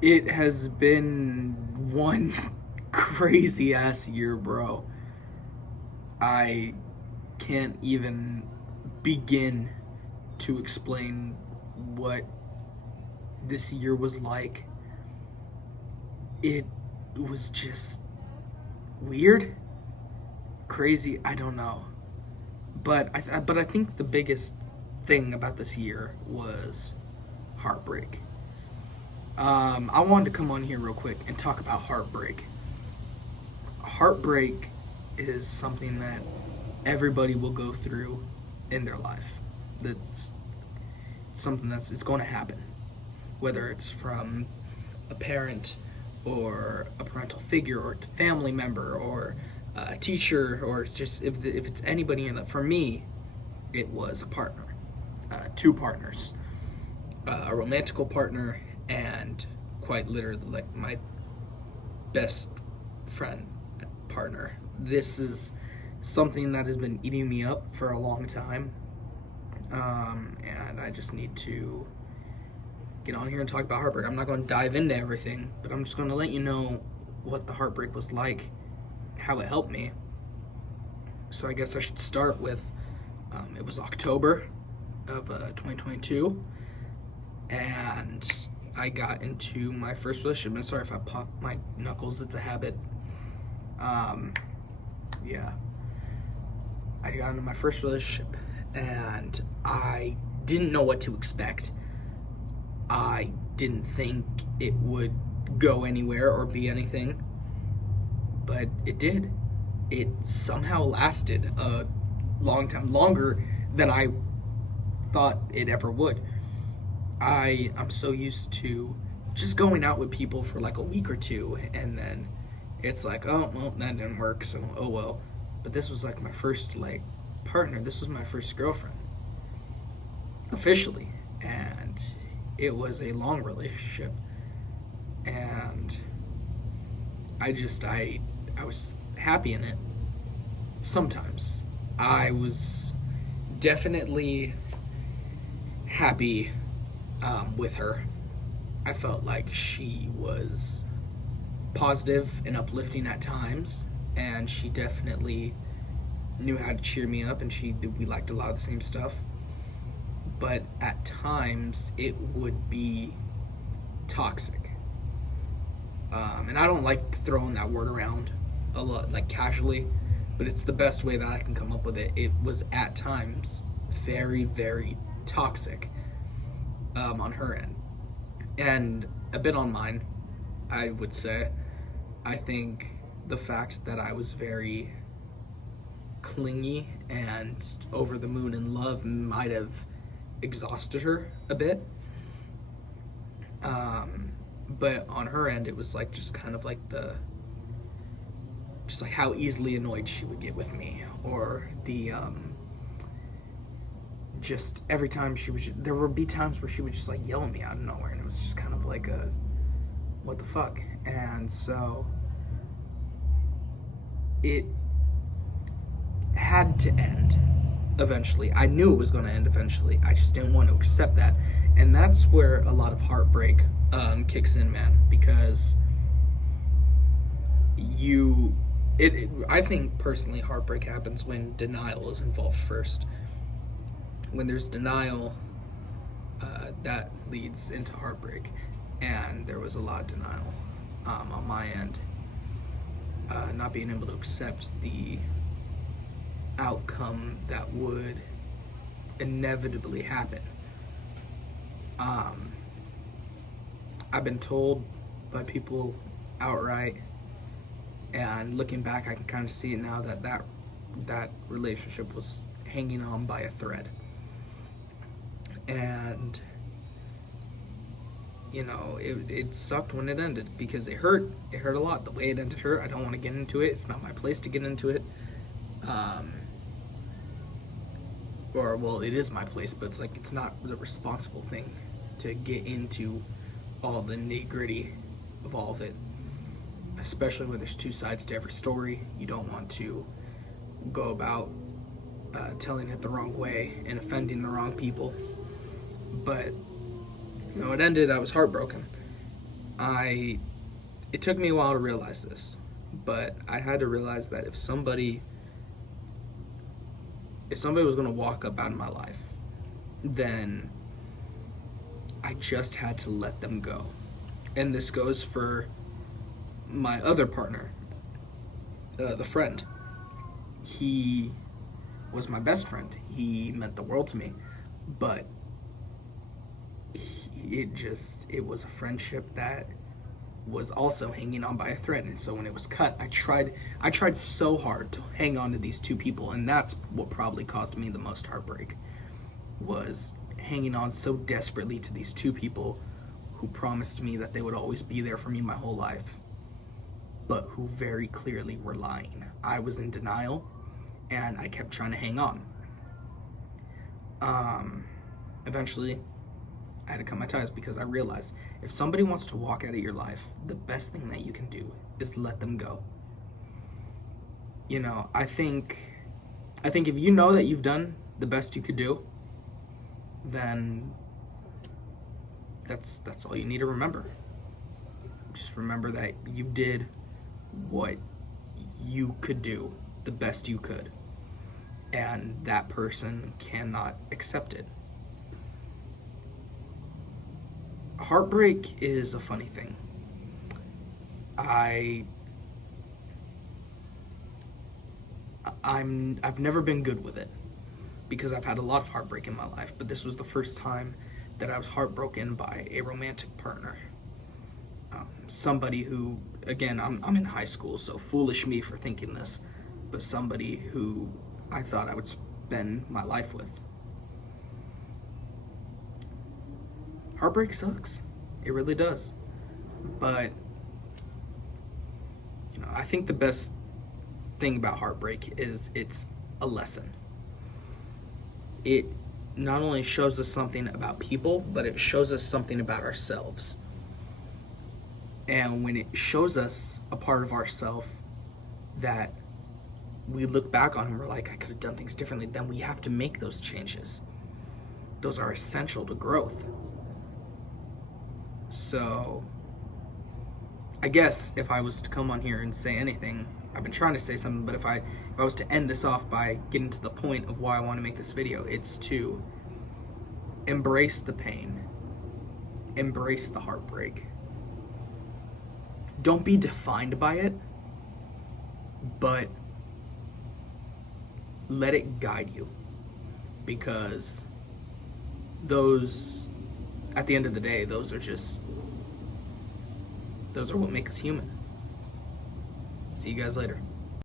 It has been one crazy ass year, bro. I can't even begin to explain what this year was like. It was just weird, crazy. I don't know, but I think the biggest thing about this year was heartbreak. I wanted to come on here real quick and talk about heartbreak. Heartbreak is something that everybody will go through in their life. That's something that's it's going to happen, whether it's from a parent or a parental figure or a family member or a teacher or just if it's anybody in that. For me, it was a partner, two partners, a romantical partner and quite literally like my best friend partner. This is something that has been eating me up for a long time, and I just need to get on here and talk about heartbreak. I'm not going to dive into everything, but I'm just going to let you know what the heartbreak was like, how it helped me. So I guess I should start with it was October of 2022, and I got into my first relationship. I'm sorry if I pop my knuckles, it's a habit. Yeah. I got into my first relationship, and I didn't know what to expect. I didn't think it would go anywhere or be anything, but it did. It somehow lasted a long time, longer than I thought it ever would. I'm so used to just going out with people for like a week or two, and then it's like, oh well, that didn't work, so oh well. But this was like my first like partner. This was my first girlfriend officially, and it was a long relationship, and I was happy in it. Sometimes I was definitely happy with her. I felt like she was positive and uplifting at times, and she definitely knew how to cheer me up, and we liked a lot of the same stuff. But at times it would be toxic, and I don't like throwing that word around a lot like casually, but it's the best way that I can come up with it. It was at times very, very toxic on her end, and a bit on mine, I would say. I think the fact that I was very clingy and over the moon in love might have exhausted her a bit. But on her end, it was like just kind of like just like how easily annoyed she would get with me, or the just every time there would be times where she would just like yell at me out of nowhere, and it was just kind of like a what the fuck. And so it had to end eventually. I knew it was going to end eventually. I just didn't want to accept that, and that's where a lot of heartbreak kicks in, man. Because I think personally, heartbreak happens when denial is involved first. When there's denial, that leads into heartbreak, and there was a lot of denial on my end, not being able to accept the outcome that would inevitably happen. I've been told by people outright, and looking back, I can kind of see it now that relationship was hanging on by a thread, and it sucked when it ended because it hurt a lot. The way it ended hurt. I don't want to get into it. It's not my place to get into it. Or well, it is my place, but it's like it's not the responsible thing to get into all the nitty gritty of all of it, especially when there's two sides to every story. You don't want to go about telling it the wrong way and offending the wrong people. But it ended. I was heartbroken, It took me a while to realize this, but I had to realize that if somebody was going to walk up out of my life, then I just had to let them go. And this goes for my other partner, the friend. He was my best friend. He meant the world to me, but it was a friendship that was also hanging on by a thread. And so when it was cut, I tried so hard to hang on to these two people, and that's what probably caused me the most heartbreak, was hanging on so desperately to these two people who promised me that they would always be there for me my whole life, but who very clearly were lying. I was in denial, and I kept trying to hang on. Eventually, I had to cut my ties because I realized if somebody wants to walk out of your life, the best thing that you can do is let them go. You know, I think if you know that you've done the best you could do, then that's all you need to remember. Just remember that you did what you could do, the best you could, and that person cannot accept it. Heartbreak is a funny thing. I've never been good with it because I've had a lot of heartbreak in my life, but this was the first time that I was heartbroken by a romantic partner. Somebody who, again, I'm in high school, so foolish me for thinking this, but somebody who I thought I would spend my life with. Heartbreak sucks. It really does. But, you know, I think the best thing about heartbreak is it's a lesson. It not only shows us something about people, but it shows us something about ourselves. And when it shows us a part of ourselves that we look back on and we're like, I could have done things differently, then we have to make those changes. Those are essential to growth. So, I guess if I was to come on here and say anything, I've been trying to say something, but if I was to end this off by getting to the point of why I want to make this video, it's to embrace the pain, embrace the heartbreak. Don't be defined by it, but let it guide you, because those, at the end of the day, those are what make us human. See you guys later.